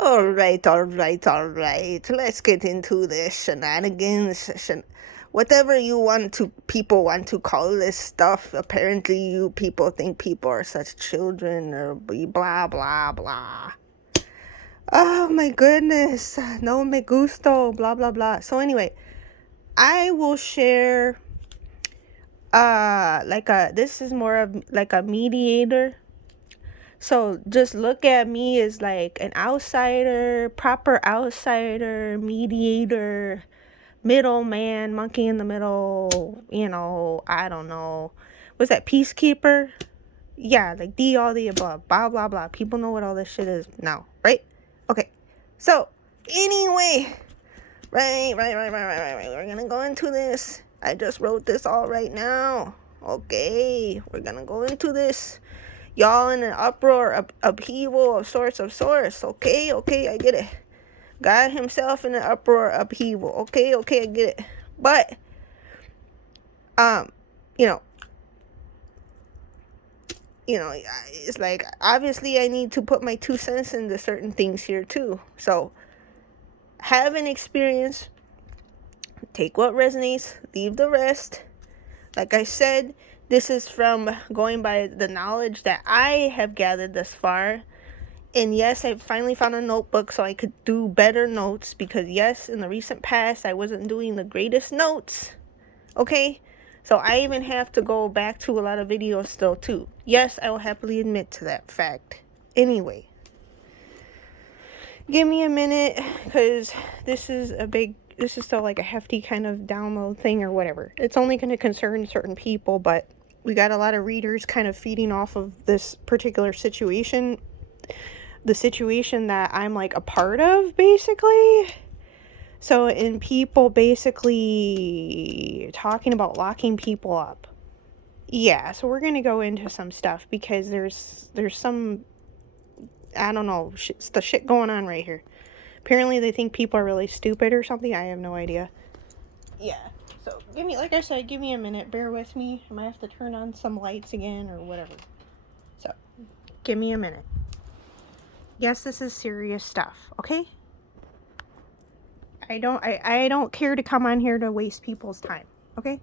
All right. Let's get into this shenanigans. Whatever people want to call this stuff. Apparently, you people think people are such children or blah, blah, blah. Oh my goodness. No me gusto, blah, blah, blah. So, anyway, I will share, this is more of like a mediator. So just look at me as like an outsider, proper outsider, mediator, middleman, monkey in the middle, I don't know. What's that, peacekeeper? Yeah, like all the above, blah, blah, blah. People know what all this shit is now, right? Okay, so anyway, right. We're gonna go into this. I just wrote this all right now. Okay, we're gonna go into this. Y'all in an uproar, upheaval of sorts. Okay, I get it. God himself in an uproar, upheaval. Okay, I get it. But, you know, it's like, obviously I need to put my 2 cents into certain things here too. So, have an experience. Take what resonates, leave the rest. Like I said, this is from going by the knowledge that I have gathered thus far. And yes, I finally found a notebook so I could do better notes. Because yes, in the recent past, I wasn't doing the greatest notes. Okay? So I even have to go back to a lot of videos still too. Yes, I will happily admit to that fact. Anyway. Give me a minute. Because this is still like a hefty kind of download thing or whatever. It's only going to concern certain people. But we got a lot of readers kind of feeding off of this particular situation. The situation that I'm like a part of, basically. So, in people basically talking about locking people up. Yeah, so we're gonna go into some stuff because there's some, I don't know, shit going on right here. Apparently they think people are really stupid or something. I have no idea. Yeah, so like I said, give me a minute. Bear with me. I might have to turn on some lights again or whatever. So, give me a minute. Yes, this is serious stuff, okay? I don't care to come on here to waste people's time, okay?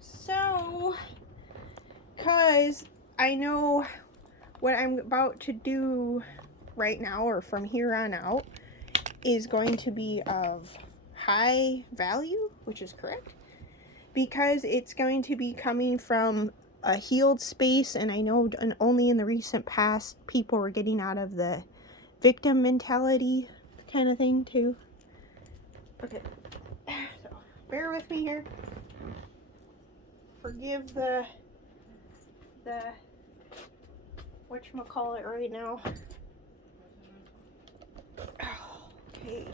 So, because I know what I'm about to do right now or from here on out is going to be of high value, which is correct, because it's going to be coming from a healed space, and I know only in the recent past people were getting out of the victim mentality kind of thing too. Okay, so bear with me here. Forgive the whatchamacallit right now. Okay.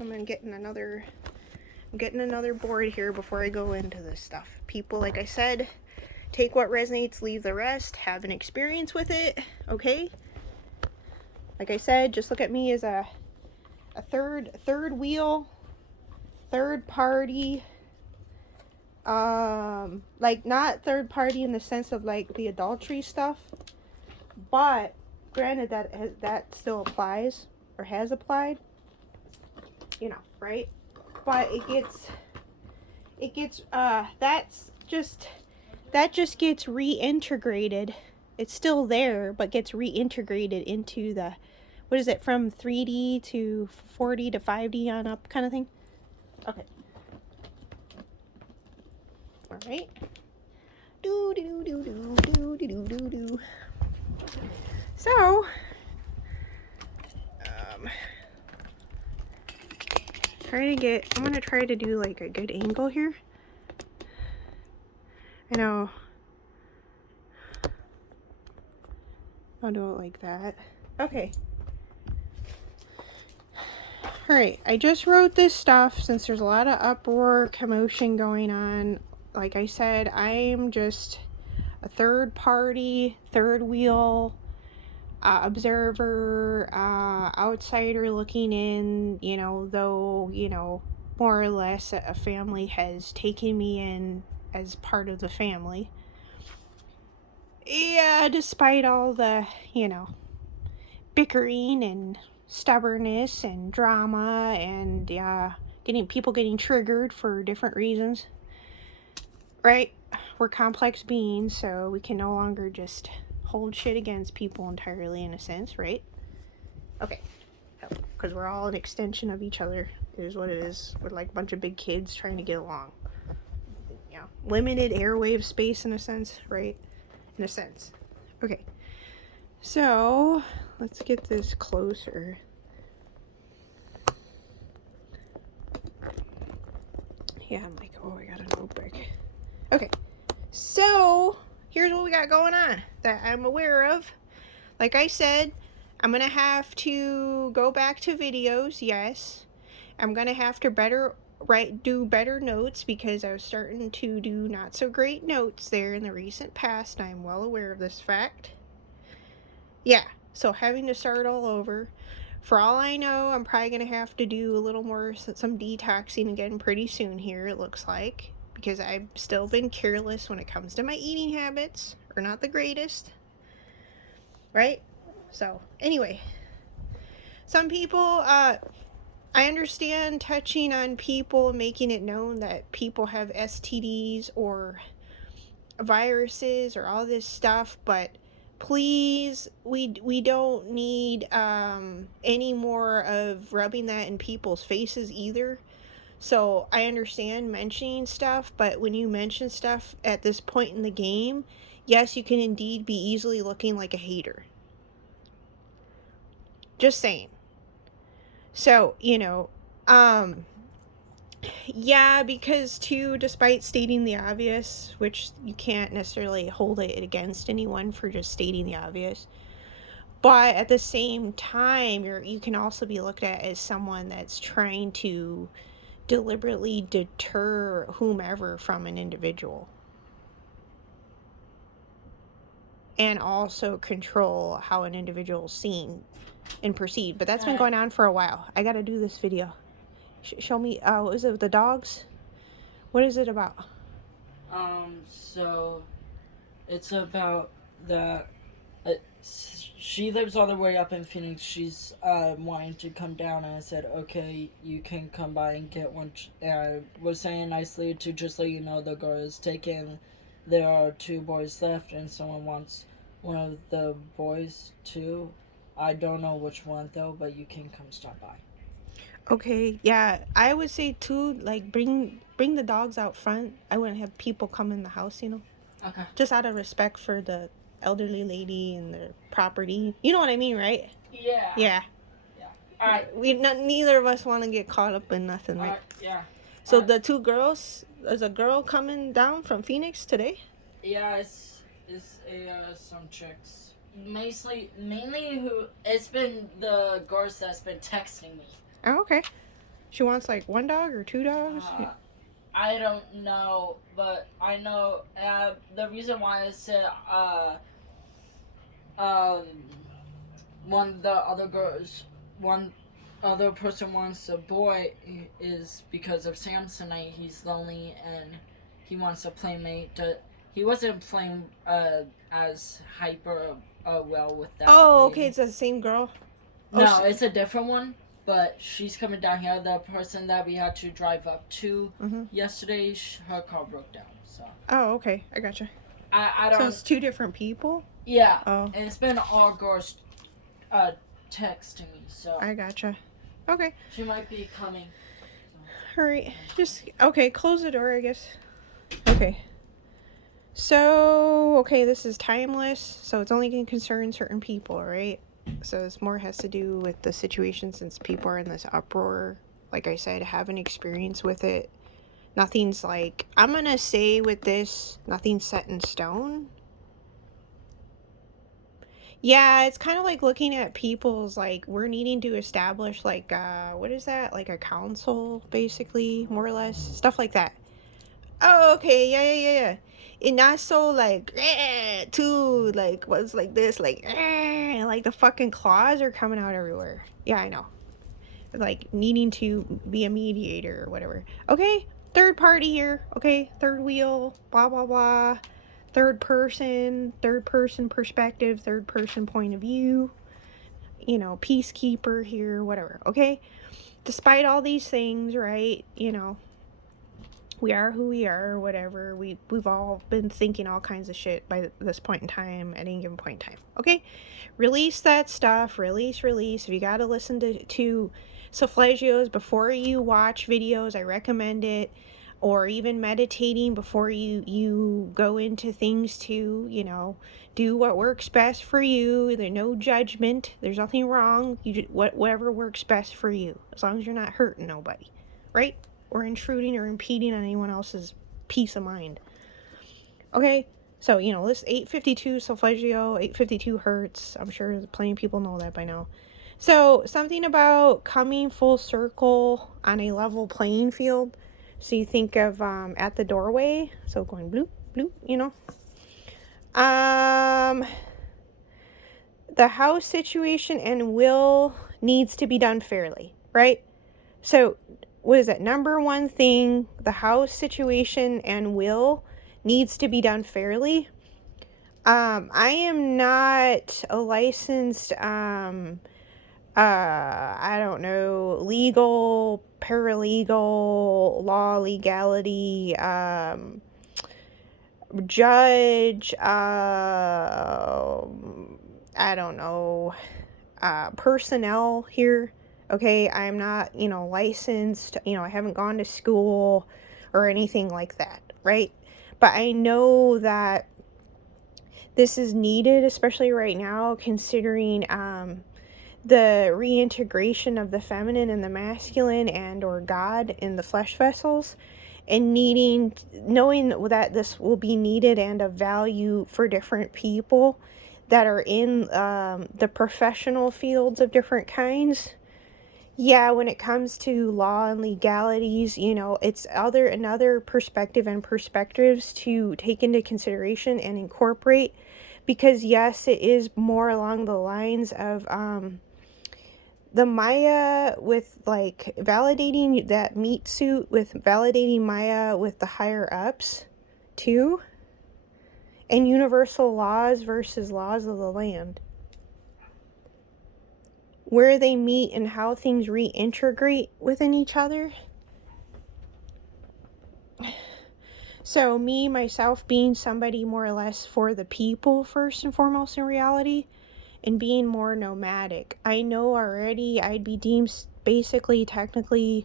I'm getting another board here before I go into this stuff. People, like I said, take what resonates, leave the rest. Have an experience with it, okay? Like I said, just look at me as a third wheel, third party. Like not third party in the sense of like the adultery stuff, but granted that still applies or has applied, right? But it gets that just gets reintegrated. It's still there, but gets reintegrated into the, what is it, from 3D to 4D to 5D on up kind of thing. Okay. All right. So, I'm gonna try to do like a good angle here. I know. I'll do it like that. Okay. Alright, I just wrote this stuff since there's a lot of uproar, commotion going on. Like I said, I'm just a third party, third wheel. observer, outsider looking in, though, more or less a family has taken me in as part of the family. Yeah, despite all the, bickering and stubbornness and drama and getting triggered for different reasons. Right? We're complex beings, so we can no longer just hold shit against people entirely, in a sense, right? Okay. Because we're all an extension of each other, is what it is. We're like a bunch of big kids trying to get along. Yeah. Limited airwave space, in a sense, right? In a sense. Okay. So, let's get this closer. Yeah, I'm like, oh, I got a notebook. Okay. So, here's what we got going on that I'm aware of. Like I said, I'm going to have to go back to videos, yes. I'm going to have to do better notes because I was starting to do not so great notes there in the recent past. I'm well aware of this fact. Yeah, so having to start all over. For all I know, I'm probably going to have to do a little more, some detoxing again pretty soon here, it looks like. Because I've still been careless when it comes to my eating habits. Or not the greatest. Right? So, anyway. Some people, I understand touching on people, making it known that people have STDs or viruses or all this stuff, but please, we don't need any more of rubbing that in people's faces either. So I understand mentioning stuff, but when you mention stuff at this point in the game, yes, you can indeed be easily looking like a hater. Just saying. So, yeah, because too, despite stating the obvious, which you can't necessarily hold it against anyone for just stating the obvious, but at the same time, you can also be looked at as someone that's trying to deliberately deter whomever from an individual. And also control how an individual is seen and perceived. But that's been going on for a while. I gotta do this video. Show me, what is it, the dogs? What is it about? So it's about that she lives all the way up in Phoenix. She's wanting to come down, and I said, okay, you can come by and get one. I was saying nicely to just let you know the girl is taken. There are 2 boys left, and someone wants one of the boys too. I don't know which one though, but you can come stop by. Okay, yeah, I would say too, like bring the dogs out front. I wouldn't have people come in the house, Okay. Just out of respect for the elderly lady and their property. You know what I mean, right? Yeah. Yeah. Yeah. All right. Neither of us want to get caught up in nothing, right? Yeah. So the 2 girls, there's a girl coming down from Phoenix today? Yeah, it's some chicks. Mainly who it's been the girls that's been texting me. Oh, okay. She wants like 1 dog or 2 dogs? I don't know, but I know the reason why I said one other person wants a boy is because of Samsonite. He's lonely and he wants a playmate. He wasn't playing as hyper well with that. Oh, lady. okay, it's the same girl? No, it's a different one. But she's coming down here. The person that we had to drive up to yesterday, her car broke down. So. Oh, okay. I gotcha. I don't. So it's 2 different people? Yeah. Oh. And it's been all girls texting me. So. I gotcha. Okay. She might be coming. So. Alright. Okay, close the door, I guess. Okay. So, okay, this is timeless. So it's only going to concern certain people, right? So this more has to do with the situation since people are in this uproar. Like I said, have an experience with it. Nothing's like, I'm going to say with this, nothing's set in stone. Yeah, it's kind of like looking at people's, like, we're needing to establish, like, what is that? Like a council, basically, more or less. Stuff like that. Oh, okay, yeah. and not so like too like was like this like like the fucking claws are coming out everywhere. Yeah, I know. Like needing to be a mediator or whatever. Okay, third party here. Okay, third wheel. Blah blah blah. Third person perspective. Third person point of view. You know, peacekeeper here. Whatever. Okay. Despite all these things, right? You know, we are who we are, or whatever. We've all been thinking all kinds of shit by this point in time, at any given point in time. Okay, release that stuff. Release. If you got to listen to solfeggios before you watch videos, I recommend it. Or even meditating before you go into things to, you know, do what works best for you. There's no judgment. There's nothing wrong. You just, whatever works best for you, as long as you're not hurting nobody, right? Or intruding or impeding on anyone else's peace of mind. Okay, so, you know, this 852 solfeggio, 852 hertz. I'm sure plenty of people know that by now. So, something about coming full circle on a level playing field. So, you think of at the doorway. So, going bloop, bloop, you know. The house situation and will needs to be done fairly, right? So, what is it? Number one thing, the house situation and will needs to be done fairly. I am not a licensed, I don't know, legal, paralegal, law, legality, judge, I don't know, personnel here. Okay, I'm not, you know, licensed, you know, I haven't gone to school or anything like that, right? But I know that this is needed, especially right now, considering the reintegration of the feminine and the masculine and or God in the flesh vessels, and knowing that this will be needed and of value for different people that are in the professional fields of different kinds. Yeah, when it comes to law and legalities, you know, it's another perspective and perspectives to take into consideration and incorporate, because yes, it is more along the lines of the Maya with like validating that meat suit with validating Maya with the higher ups too, and universal laws versus laws of the land, where they meet and how things reintegrate within each other. So me, myself, being somebody more or less for the people first and foremost in reality, and being more nomadic, I know already I'd be deemed basically technically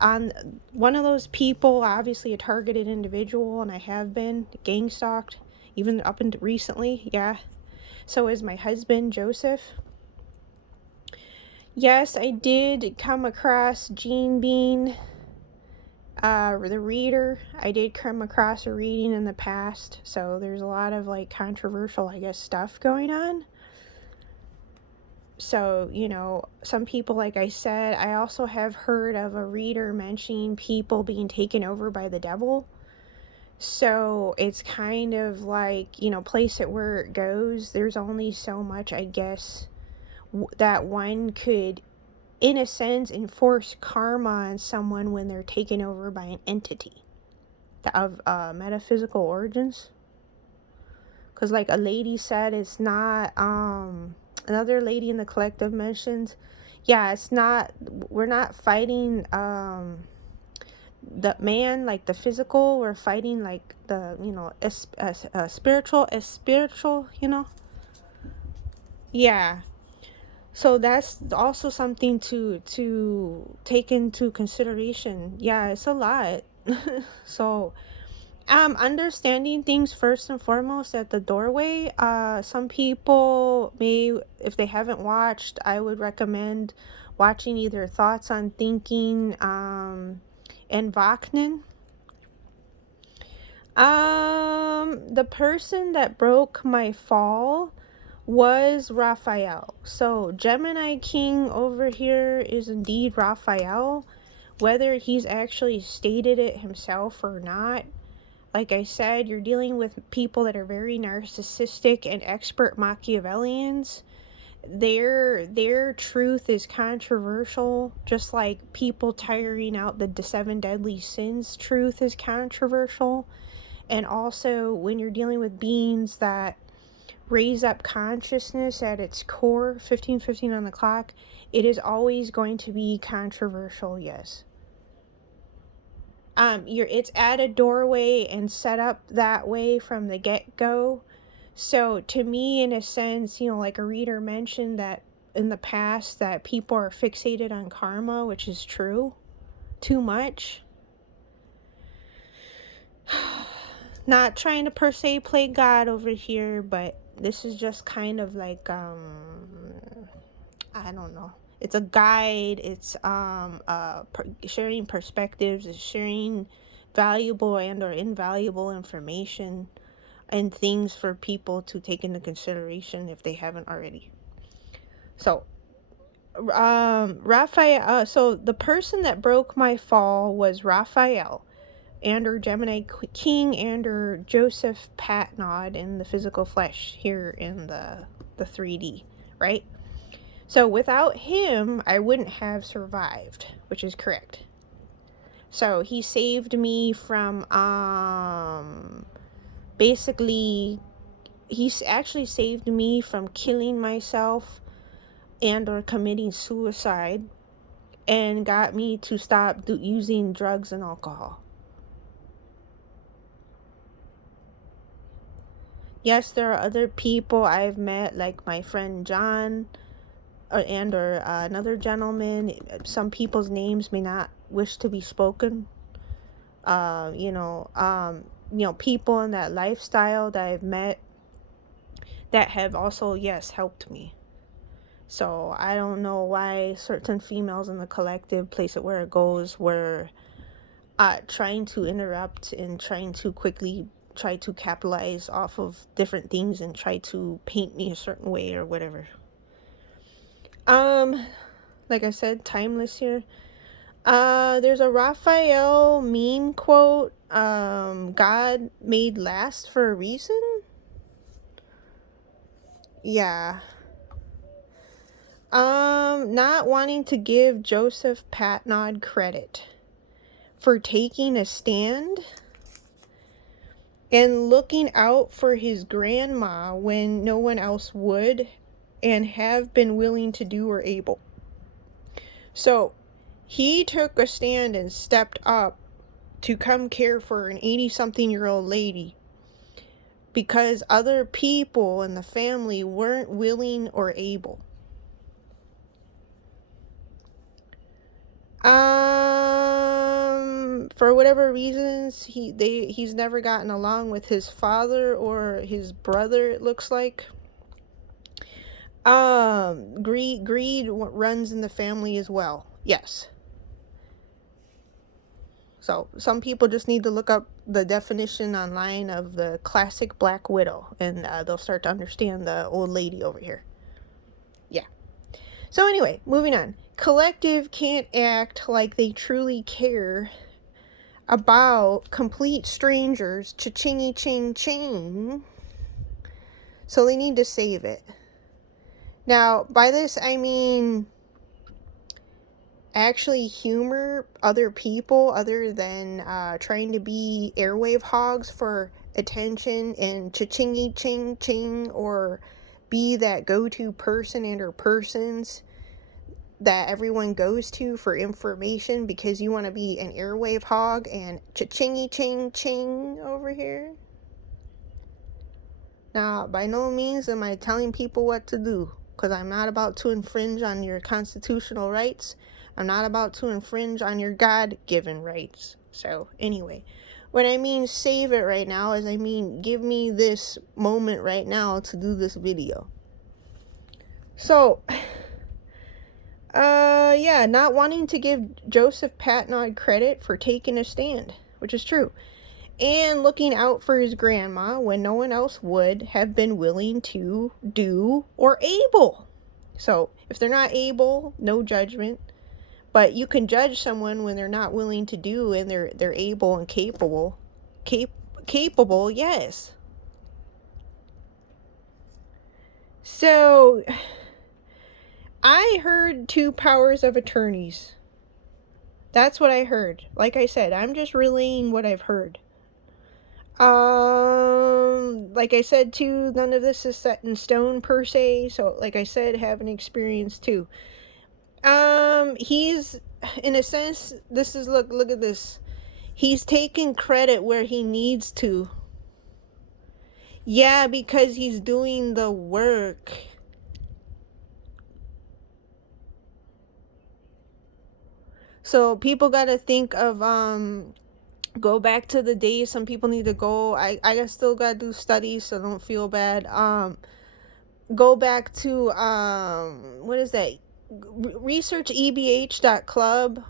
on one of those people, obviously a targeted individual, and I have been gang stalked even up until recently. Yeah, so is my husband Joseph. Yes, I did come across Gene Bean, the reader. I did come across a reading in the past, so there's a lot of like controversial, I guess, stuff going on. So, you know, some people, like I said, I also have heard of a reader mentioning people being taken over by the devil. So it's kind of like, you know, place it where it goes. There's only so much, I guess, that one could, in a sense, enforce karma on someone when they're taken over by an entity of metaphysical origins. Because like a lady said, it's not, another lady in the collective mentioned, yeah, it's not, we're not fighting the man, like the physical, we're fighting like the, you know, spiritual, you know. Yeah, so that's also something to take into consideration. Yeah, it's a lot. So understanding things first and foremost at the doorway. Some people may, if they haven't watched, I would recommend watching either Thoughts on Thinking and Vaknin. The person that broke my fall was Raphael. So Gemini King over here is indeed Raphael. Whether he's actually stated it himself or not, Like I said, you're dealing with people that are very narcissistic and expert Machiavellians. Their truth is controversial, just like people tiring out the seven deadly sins truth is controversial. And also when you're dealing with beings that raise up consciousness at its core, 15:15 on the clock, it is always going to be controversial, yes. It's at a doorway and set up that way from the get-go. So to me, in a sense, like a reader mentioned that in the past that people are fixated on karma, which is true, too much. Not trying to per se play God over here, but this is just kind of like I don't know. It's a guide. It's sharing perspectives. It's sharing valuable and or invaluable information and things for people to take into consideration if they haven't already. So, Raphael. So the person that broke my fall was Raphael, and/or Gemini King, and/or Joseph Patnod in the physical flesh here in the 3D, right? So without him, I wouldn't have survived, which is correct. So he saved me from basically he's actually saved me from killing myself and or committing suicide, and got me to stop using drugs and alcohol. Yes, there are other people I've met, like my friend John, and or another gentleman. Some people's names may not wish to be spoken. People in that lifestyle that I've met that have also, yes, helped me. So I don't know why certain females in the collective place it where it goes, were trying to interrupt and trying to quickly try to capitalize off of different things and try to paint me a certain way or whatever. Like I said, timeless here. There's a Raphael meme quote, God made last for a reason. Yeah. Not wanting to give Joseph Patnod credit for taking a stand and looking out for his grandma when no one else would and have been willing to do or able. So he took a stand and stepped up to come care for an 80-something-year-old lady because other people in the family weren't willing or able. For whatever reasons, he's never gotten along with his father or his brother, it looks like. Greed runs in the family as well. Yes. So some people just need to look up the definition online of the classic Black Widow, and they'll start to understand the old lady over here. Yeah. So anyway, moving on. Collective can't act like they truly care about complete strangers, cha-chingy ching ching. So they need to save it. Now, by this I mean actually humor other people other than trying to be airwave hogs for attention and cha-chingy ching ching, or be that go-to person and or persons that everyone goes to for information because you want to be an airwave hog and cha-chingy ching ching over here. Now, by no means am I telling people what to do, because I'm not about to infringe on your constitutional rights. I'm not about to infringe on your God-given rights. So, anyway, when I mean save it right now, is I mean give me this moment right now to do this video. So, not wanting to give Joseph Patnod credit for taking a stand, which is true, and looking out for his grandma when no one else would have been willing to do or able. So, if they're not able, no judgment, but you can judge someone when they're not willing to do and they're able and capable. capable, yes. So I heard 2 powers of attorneys. That's what I heard. Like I said, I'm just relaying what I've heard. Like I said too, none of this is set in stone per se. So, like I said, have an experience too. He's, in a sense, this is, look at this. He's taking credit where he needs to. Yeah, because he's doing the work. So people gotta think of go back to the days. Some people need to go. I still gotta do studies, so don't feel bad. Go back to what is that? Research ebh.club,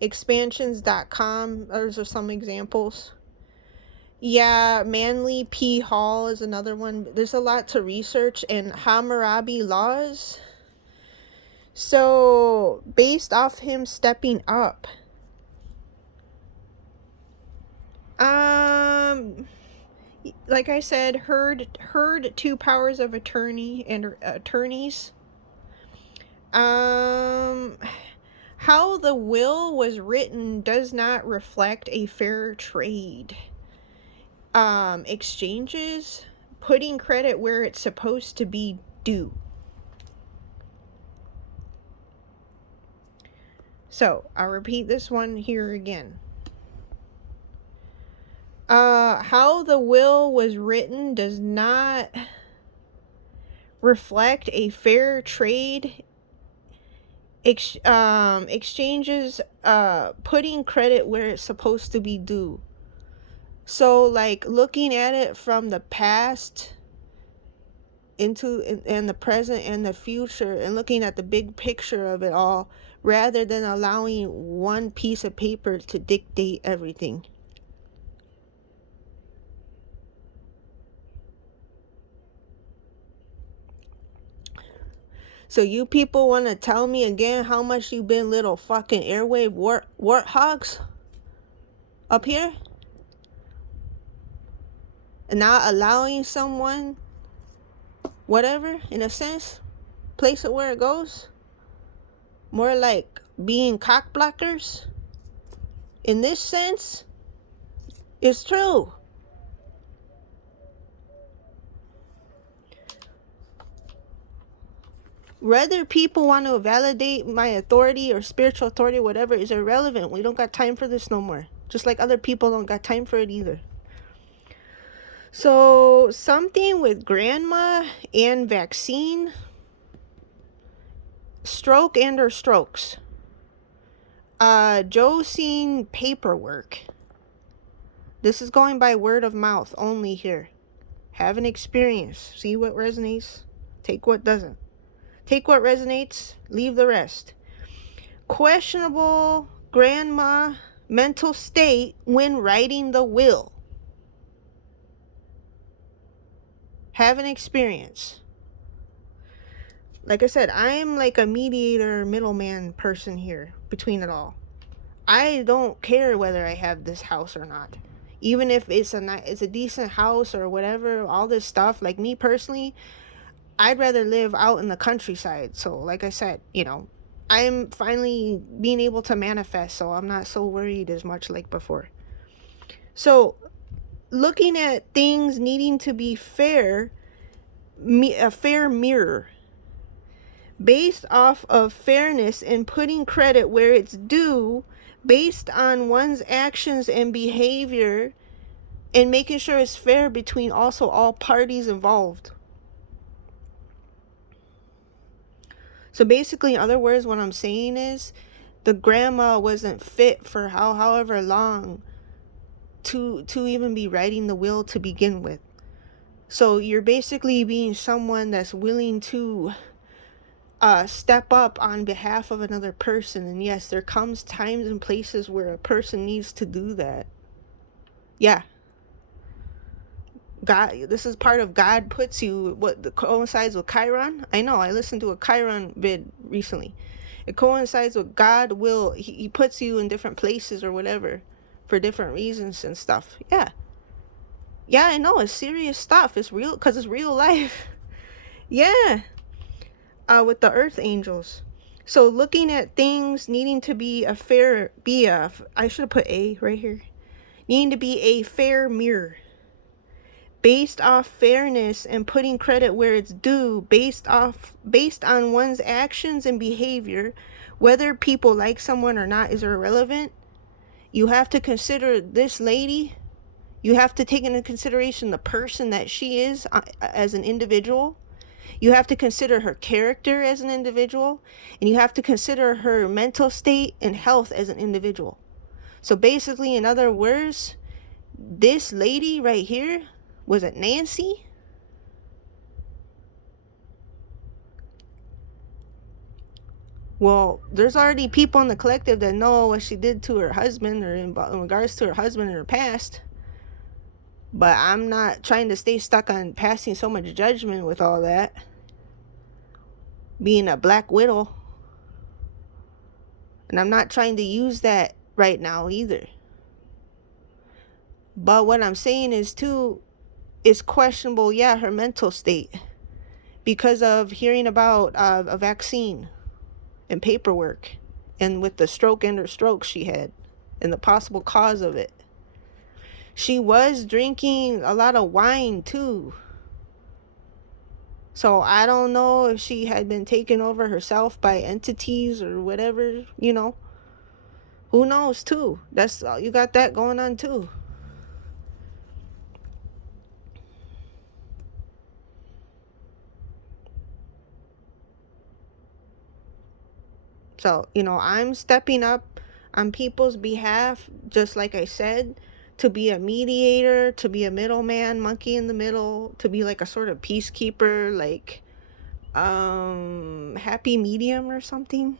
expansions.com. Those are some examples. Yeah, Manly P. Hall is another one. There's a lot to research, and Hammurabi laws. So, based off him stepping up, like I said, heard 2 powers of attorney and attorneys. How the will was written does not reflect a fair trade. Exchanges, putting credit where it's supposed to be due. So, I'll repeat this one here again. How the will was written does not reflect a fair trade. Exchanges, putting credit where it's supposed to be due. So, like, looking at it from the past into and the present and the future, and looking at the big picture of it all, rather than allowing one piece of paper to dictate everything. So you people want to tell me again how much you been little fucking airwave warthogs up here? And not allowing someone, whatever, in a sense, place it where it goes? More like being cock blockers? In this sense, it's true. Whether people want to validate my authority or spiritual authority, whatever, is irrelevant. We don't got time for this no more. Just like other people don't got time for it either. So, something with grandma and vaccine, stroke and or strokes. Joe seen paperwork. This is going by word of mouth only here. Have an experience. See what resonates. Take what doesn't. Take what resonates. Leave the rest. Questionable grandma mental state when writing the will. Have an experience. Like I said, I'm like a mediator, middleman person here between it all. I don't care whether I have this house or not. Even if it's a decent house or whatever, all this stuff. Like me personally, I'd rather live out in the countryside. So like I said, I'm finally being able to manifest, so I'm not so worried as much like before. So looking at things needing to be fair, a fair mirror based off of fairness and putting credit where it's due based on one's actions and behavior, and making sure it's fair between also all parties involved. So basically, in other words, what I'm saying is the grandma wasn't fit for however long to even be writing the will to begin with. So you're basically being someone that's willing to step up on behalf of another person. And yes, there comes times and places where a person needs to do that. Yeah. God, this is part of God puts you, what coincides with Chiron. I know, I listened to a Chiron vid recently. It coincides with God will, he puts you in different places or whatever for different reasons and stuff. Yeah. Yeah, I know, it's serious stuff. It's real, because it's real life. Yeah. With the earth angels. So looking at things needing to be a fair, I should have put a right here, needing to be a fair mirror, based off fairness and putting credit where it's due, based on one's actions and behavior. Whether people like someone or not is irrelevant. You have to consider this lady. You have to take into consideration the person that she is as an individual. You have to consider her character as an individual, and you have to consider her mental state and health as an individual. So basically, in other words, this lady right here, was it Nancy? Well, there's already people in the collective that know what she did to her husband, or in regards to her husband in her past. But I'm not trying to stay stuck on passing so much judgment with all that. Being a black widow. And I'm not trying to use that right now either. But what I'm saying is, too, it's questionable, yeah, her mental state. Because of hearing about a vaccine and paperwork. And with the stroke and her stroke she had. And the possible cause of it. She was drinking a lot of wine, too. So I don't know if she had been taken over herself by entities or whatever, you know. Who knows, too? That's you got that going on, too. So, I'm stepping up on people's behalf, just like I said, to be a mediator, to be a middleman, monkey in the middle, to be like a sort of peacekeeper, like happy medium or something.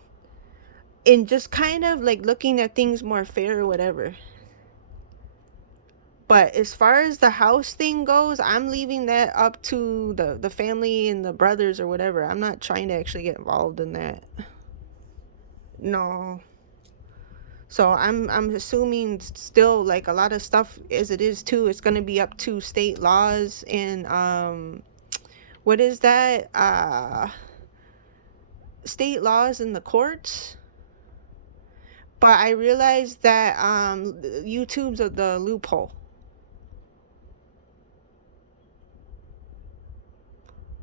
And just kind of like looking at things more fair or whatever. But as far as the house thing goes, I'm leaving that up to the family and the brothers or whatever. I'm not trying to actually get involved in that. No. So I'm assuming still, like, a lot of stuff as it is too, it's gonna be up to state laws and what is that? State laws in the courts. But I realized that YouTube's the loophole.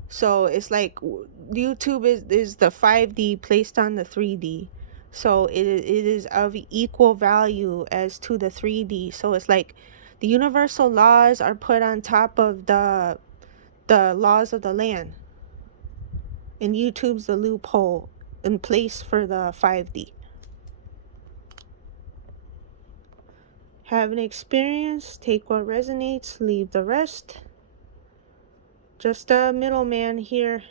So it's like YouTube is the 5D placed on the 3D. So it is of equal value as to the 3D. So it's like the universal laws are put on top of the laws of the land. And YouTube's the loophole in place for the 5D. Have an experience, take what resonates, leave the rest. Just a middleman here.